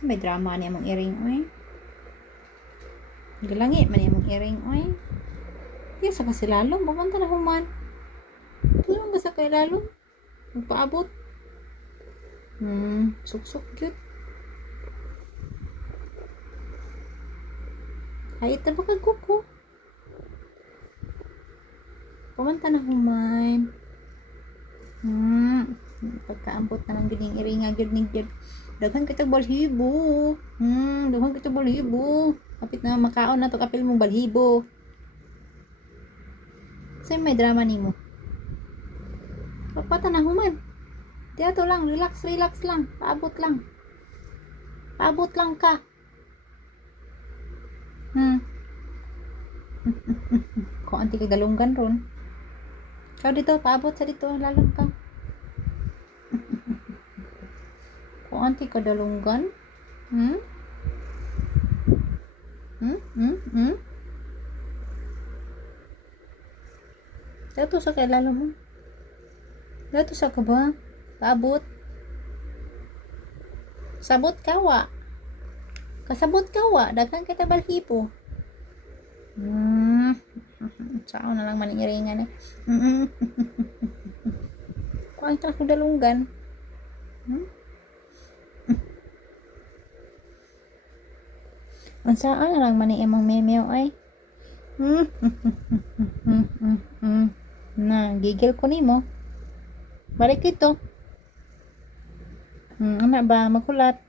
May drama niya mong iring, oy. Galangi man niya mong iring, oy. Di sa kasilalom, papunta na human. Tulong ba sa kailalom? Magpaabot. Suksok cute. Ay, ito ba kuko? Papunta na human. Pagkaambot na lang gining iringa gyud ning gyud. Daghan kita balhibo. Daghan kita balhibo. Kapit na makaon na to kapil mong balhibo. Say may drama nimo. Papata na human. Diato lang, relax lang. Paabot lang. Paabot lang ka. Kung anti kagdalunggan ron. Kau dito, paabot sa dito, lalang ka. Kung anti kadalunggan. Dato sa kailalo mo. Dato sa ka ba? Paabot. Sabot kawa. Kasabot kawa. Daghang kita balhipo. Sao na lang maniringan eh. Kung ito ako dalunggan. Ang saan na lang mani emong memeo ay. Na, gigil ko nimo. Balik ito. Ano ba? Makulat.